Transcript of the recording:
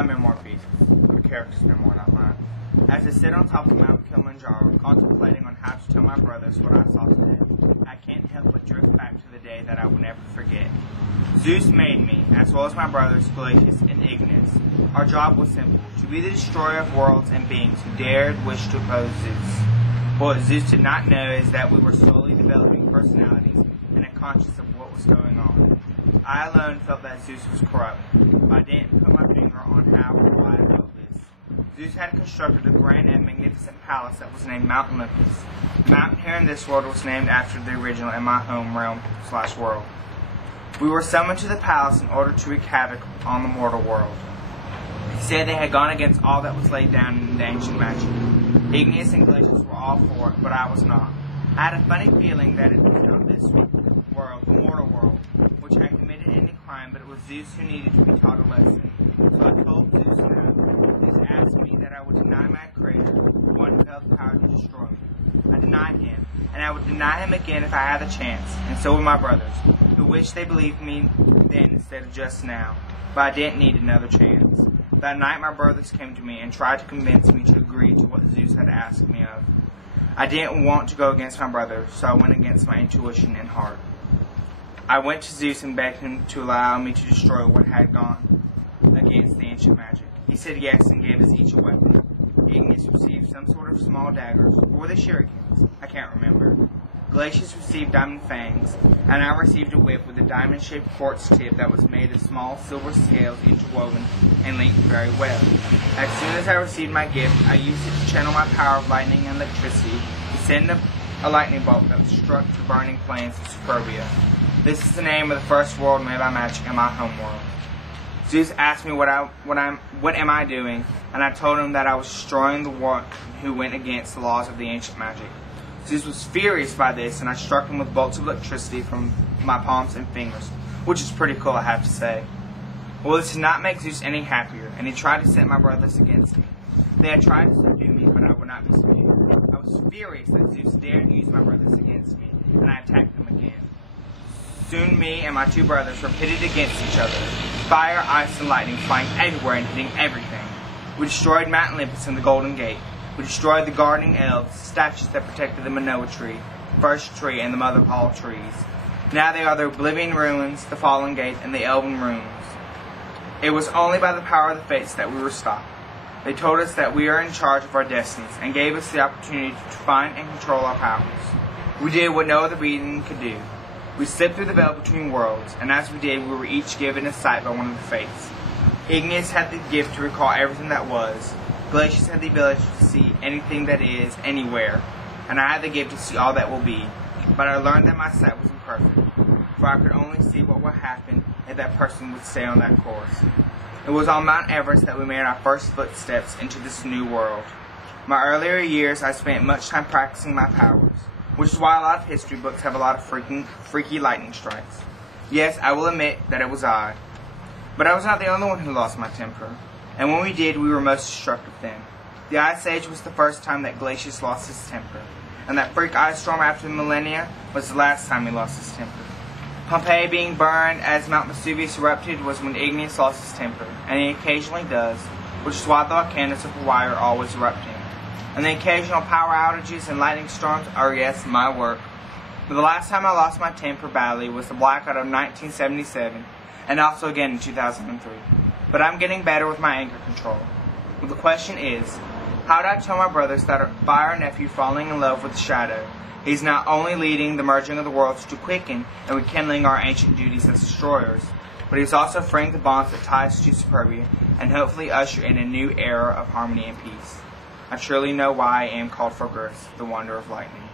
My memoir piece, a character's memoir, not mine. As I sit on top of Mount Kilimanjaro, contemplating on how to tell my brothers what I saw today, I can't help but drift back to the day that I will never forget. Zeus made me, as well as my brothers Glacius and Ignis. Our job was simple, to be the destroyer of worlds and beings who dared wish to oppose Zeus. But what Zeus did not know is that we were slowly developing personalities and unconscious of what was going on. I alone felt that Zeus was corrupt, but I didn't put my finger on how or why I felt this. Zeus had constructed a grand and magnificent palace that was named Mount Olympus. The mountain here in this world was named after the original in my home realm/world. We were summoned to the palace in order to wreak havoc on the mortal world. He said they had gone against all that was laid down in the ancient magic. Ignis and Glacius were all for it, but I was not. I had a funny feeling that it was not this world, the mortal world, which had committed any crime, but it was Zeus who needed to be taught a lesson. So I told Zeus no. Zeus asked me that I would deny my creator, the one who held the power to destroy me. I denied him, and I would deny him again if I had the chance, and so would my brothers, who wished they believed me then instead of just now. But I didn't need another chance. That night my brothers came to me and tried to convince me to agree to what Zeus had asked me of. I didn't want to go against my brother, so I went against my intuition and heart. I went to Zeus and begged him to allow me to destroy what had gone against the ancient magic. He said yes and gave us each a weapon. Ignis received some sort of small daggers, or were they shurikens? I can't remember. Glacius received diamond fangs, and I received a whip with a diamond-shaped quartz tip that was made of small silver scales interwoven and linked very well. As soon as I received my gift, I used it to channel my power of lightning and electricity to send a lightning bolt that struck the burning plains of Superbia. This is the name of the first world made by magic in my home world. Zeus asked me what am I doing, and I told him that I was destroying the one who went against the laws of the ancient magic. Zeus was furious by this, and I struck him with bolts of electricity from my palms and fingers, which is pretty cool, I have to say. Well, this did not make Zeus any happier, and he tried to set my brothers against me. They had tried to subdue me, but I would not be subdued. I was furious that Zeus dared use my brothers against me, and I attacked them again. Soon me and my two brothers were pitted against each other, fire, ice, and lightning flying everywhere and hitting everything. We destroyed Mount Olympus and the Golden Gate. We destroyed the gardening elves, statues that protected the Manoa tree, first tree, and the mother of all trees. Now they are the Oblivion ruins, the Fallen Gate, and the Elven ruins. It was only by the power of the fates that we were stopped. They told us that we are in charge of our destinies, and gave us the opportunity to find and control our powers. We did what no other being could do. We slipped through the veil between worlds, and as we did, we were each given a sight by one of the fates. Ignis had the gift to recall everything that was. Glacius had the ability to see anything that is, anywhere, and I had the gift to see all that will be. But I learned that my sight was imperfect, for I could only see what would happen if that person would stay on that course. It was on Mount Everest that we made our first footsteps into this new world. My earlier years, I spent much time practicing my powers, which is why a lot of history books have a lot of freaky lightning strikes. Yes, I will admit that it was I. But I was not the only one who lost my temper. And when we did, we were most destructive then. The Ice Age was the first time that Glacius lost his temper, and that freak ice storm after the millennia was the last time he lost his temper. Pompeii being burned as Mount Vesuvius erupted was when Ignis lost his temper, and he occasionally does, which is why the volcanoes of Hawaii are always erupting. And the occasional power outages and lightning storms are, yes, my work. But the last time I lost my temper badly was the blackout of 1977, and also again in 2003. But I'm getting better with my anger control. Well, the question is, how do I tell my brothers that by our nephew falling in love with the shadow, he's not only leading the merging of the worlds to quicken and rekindling our ancient duties as destroyers, but he's also freeing the bonds that tie us to Superbia and hopefully usher in a new era of harmony and peace. I truly know why I am called Forgurth, the Wonder of Lightning.